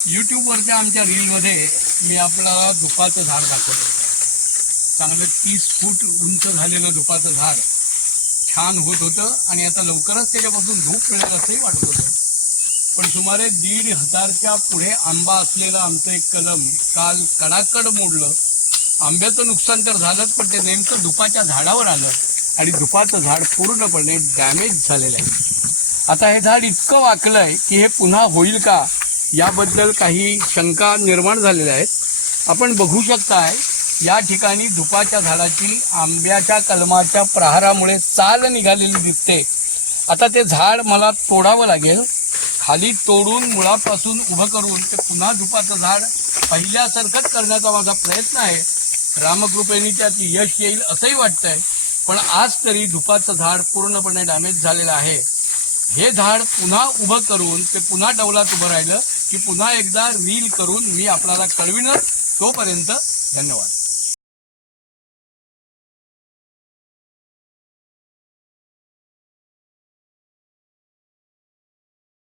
यूट्यूबवरच्या आमच्या रीलमध्ये मी आपल्याला दुपाचं झाड दाखवलं. चांगलं 30 फूट उंच झालेलं दुपाचं झाड छान होत होतं आणि आता लवकरच त्याच्यापासून धूप मिळेल असंही वाटत होतं. पण सुमारे 1,500च्या पुढे आंबा असलेलं आमचं एक कलम काल कडाकड मोडलं. आंब्याचं नुकसान तर झालंच, पण ते नेमकं दुपाच्या झाडावर आलं आणि दुपाचं झाड पूर्णपणे डॅमेज झालेलं आहे. आता हे झाड इतकं वाकलंय की हे पुन्हा होईल का याबद्दल काही शंका निर्माण झालेल्या आहेत. आपण बघू शकताय या ठिकाणी दुपाच्या झाडाची आंब्याच्या कलमाच्या प्रहारामुळे साल निघालेली दिसते. आता ते झाड मला तोडावं लागेल, खाली तोडून मुळापासून उभं करून ते पुन्हा दुपाचं झाड पहिल्यासारखंच करण्याचा माझा प्रयत्न आहे. रामकृपेने त्यात यश येईल असंही वाटतंय. पण आज तरी दुपाचं झाड पूर्णपणे डॅमेज झालेलं आहे. हे झाड पुन्हा उभं करून ते पुन्हा डौलात उभं राहिलं की पुन्हा एकदा रील करून मी आपल्याला कळविणार. तोपर्यंत धन्यवाद.